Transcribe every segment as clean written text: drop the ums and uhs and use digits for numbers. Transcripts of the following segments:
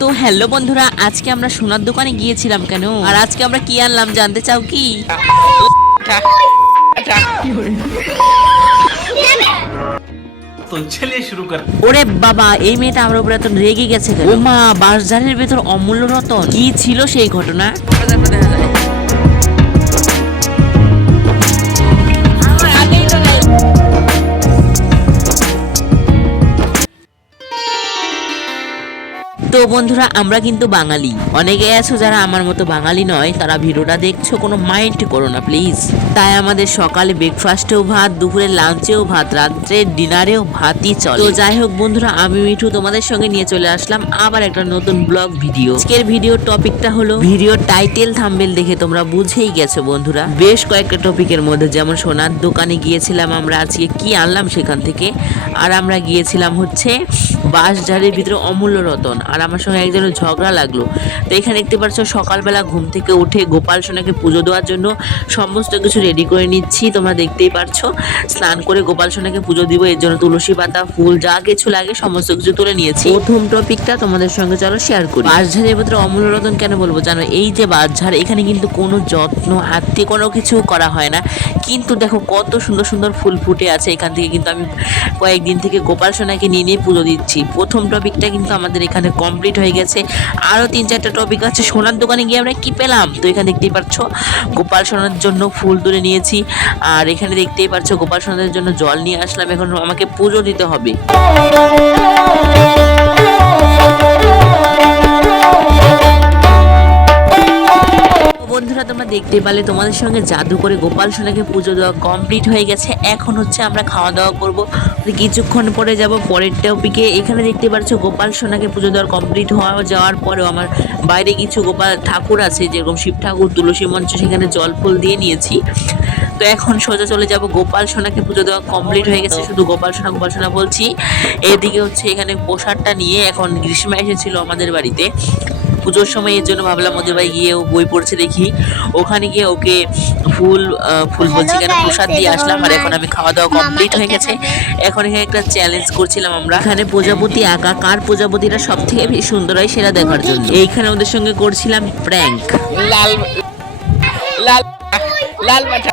তো হ্যালো বন্ধুরা, আজকে আমরা সোনার দোকানে গিয়েছিলাম কেন, আর আজকে আমরা কি আনলাম জানতে চাও কি? তো চলিয়ে শুরু কর। ওরে বাবা, এই মেয়েটা আমার উপরে এত রেগে গেছে কেন? ও মা, বাঁশঝাড়ের ভেতর অমূল্য রতন, কি ছিল সেই ঘটনা? তো বন্ধুরা, আমরা কিন্তু বাঙালি। অনেকে আছো যারা আমার মতো বাঙালি নয়, তারা ভিডিওটা দেখছো, কোনো মাইন্ড করো না প্লিজ। তাই আমাদের সকালে ব্রেকফাস্টেও ভাত, দুপুরে লাঞ্চেও ভাত, রাত্রে ডিনারেও ভাতই চলে। তো যাই হোক বন্ধুরা, আমি মিঠু তোমাদের সঙ্গে নিয়ে চলে আসলাম আবার একটা নতুন ব্লগ ভিডিও। আজকের ভিডিও টপিকটা হলো, ভিডিও টাইটেল থাম্বনেল দেখে তোমরা বুঝেই গেছো বন্ধুরা, বেশ কয়েকটা টপিকের মধ্যে, যেমন সোনার দোকানে গিয়েছিলাম আমরা, আজকে কি আনলাম সেখান থেকে, আর আমরা গিয়েছিলাম হচ্ছে বাঁশঝাড়ের ভিতরে অমূল্য রতন, আর আমার সঙ্গে একজনের ঝগড়া লাগলো। তো এখানে দেখতে পাচ্ছ সকালবেলা ঘুম থেকে উঠে গোপাল সোনাকে পুজো দেওয়ার জন্য সমস্ত কিছু রেডি করে নিচ্ছি, তোমরা দেখতেই পারছো। স্নান করে গোপাল সোনাকে পুজো দিব, এর জন্য তুলসী পাতা, ফুল, যা কিছু লাগে সমস্ত কিছু তুলে নিয়েছি। প্রথম টপিকটা তোমাদের সঙ্গে চলো শেয়ার করি। বাঁশঝাড়ের ভিতরে অমূল্য রতন কেন বলবো জানো? এই যে বাঁশঝাড়, এখানে কিন্তু কোনো যত্ন হাতে কোনো কিছু করা হয় না, কিন্তু দেখো কত সুন্দর সুন্দর ফুল ফুটে আছে। এখান থেকে কিন্তু আমি কয়েকদিন থেকে গোপাল সোনাকে নিয়ে পুজো দিচ্ছি। প্রথম টপিকটা কিন্তু আমাদের এখানে কমপ্লিট হয়ে গেছে। আরও 3-4টা টপিক আছে। সোনার দোকানে গিয়ে আমরা কি পেলাম, তো এখানে দেখতেই পাচ্ছ গোপাল সোনার জন্য ফুল তুলে নিয়েছি, আর এখানে দেখতেই পাচ্ছ গোপাল সোনাদের জন্য জল নিয়ে আসলাম। এখন আমাকে পুজো দিতে হবে। বন্ধুরা, তোমরা দেখতে পেলে তোমাদের সঙ্গে জাদু করে গোপাল সোনাকে পুজো দেওয়া কমপ্লিট হয়ে গেছে। এখন হচ্ছে আমরা খাওয়া দাওয়া করবো, কিছুক্ষণ পরে যাব পরের টপিকে। এখানে দেখতে পাচ্ছ গোপাল সোনাকে পুজো দেওয়ার কমপ্লিট যাওয়ার পরেও আমার বাইরে কিছু গোপাল ঠাকুর আছে, যেরকম শিব ঠাকুর, তুলসী মঞ্চ, সেখানে জল ফুল দিয়ে নিয়েছি। তো এখন সোজা চলে যাব, গোপাল সোনাকে পুজো দেওয়া কমপ্লিট হয়ে গেছে, শুধু গোপাল সোনা বলছি। এদিকে হচ্ছে এখানে প্রসাদটা নিয়ে, এখন গ্রীষ্মা এসেছিল আমাদের বাড়িতে পুজোর সময়, এর জন্য ভাবলাম ওদের বাড়ি গিয়ে ও বই পড়ছে দেখি, ওখানে গিয়ে ওকে ফুল বলছি কেন, প্রসাদ দিয়ে আসলাম। আর এখন আমি খাওয়া দাওয়া কমপ্লিট হয়ে গেছে। এখন এখানে একটা চ্যালেঞ্জ করছিলাম আমরা, এখানে প্রজাপতি আঁকা, কার প্রজাপতিটা সব থেকে বেশি সুন্দর হয় সেটা দেখার জন্য। এইখানে ওদের সঙ্গে করছিলাম প্র্যাঙ্ক। লাল লাল লাল মাঠা।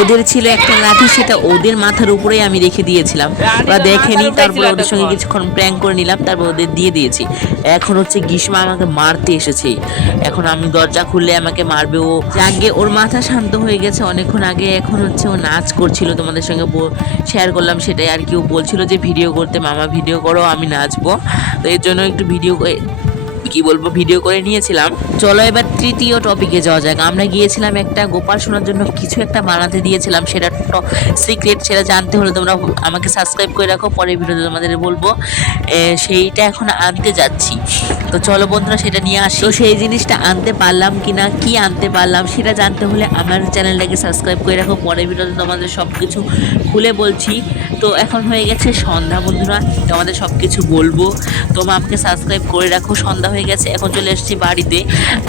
ওদের ছিল একটা লাঠি, সেটা ওদের মাথার উপরেই আমি রেখে দিয়েছিলাম, ওরা দেখেনি। তারপর ওদের সঙ্গে কিছুক্ষণ প্র্যাঙ্ক করে নিলাম, তারপর ওদের দিয়ে দিয়েছি। এখন হচ্ছে গ্রীষ্মা আমাকে মারতে এসেছে, এখন আমি দরজা খুললে আমাকে মারবে ও। আগে ওর মাথা শান্ত হয়ে গেছে অনেকক্ষণ আগে। এখন হচ্ছে ও নাচ করছিল, তোমাদের সঙ্গে শেয়ার করলাম সেটাই আর কি। ও বলছিল যে ভিডিও করতে, মামা ভিডিও করো, আমি নাচবো। তো এর জন্য একটু ভিডিও করে নিয়েছিলাম। চলো এবার তৃতীয় টপিকে যাওয়া যাক। আমরা গিয়েছিলাম একটা গোপাল সোনার জন্য কিছু একটা বানাতে দিয়েছিলাম, সেটা সিক্রেট, সেটা জানতে হলে তোমরা আমাকে সাবস্ক্রাইব করে রাখো, পরের ভিডিওতে তোমাদের বলবো। সেইটা এখন আনতে যাচ্ছি, তো চলো বন্ধুরা সেটা নিয়ে আসি। তো সেই জিনিসটা আনতে পারলাম কিনা, কি আনতে পারলাম সেটা জানতে হলে আমার চ্যানেলটাকে সাবস্ক্রাইব করে রাখো, পরের ভিডিওতে তোমাদের সব কিছু খুলে বলছি। তো এখন হয়ে গেছে সন্ধ্যা বন্ধুরা, তোমাদের সব কিছু বলবো, তোমরা আমাকে সাবস্ক্রাইব করে রাখো। সন্ধ্যা হয়ে গেছে, এখন চলে এসেছি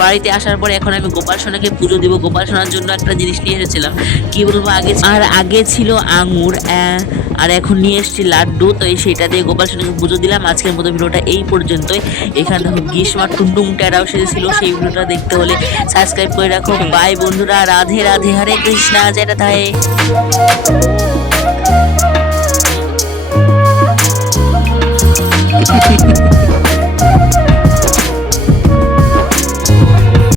বাড়িতে আসার পরে এখন আমি গোপাল সোনাকে পুজো দিব। গোপাল সোনার জন্য একটা জিনিস নিয়ে এসেছিলাম, কি বলবো, আগে ছিল আঙুর, আর এখন নিয়ে এসেছি লাড্ডু। তো সেটা দিয়ে গোপাল সোনাকে পুজো দিলাম। আজকের মতো ভিডিওটা এই পর্যন্তই। এখানে দেখো গ্রীষ্মা টুনটুং টেরাও সেজেছিল, সেই ভিডিওটা দেখতে হলে সাবস্ক্রাইব করে রাখো। বাই বন্ধুরা, রাধে রাধে, হরে কৃষ্ণা, জয় রাধে।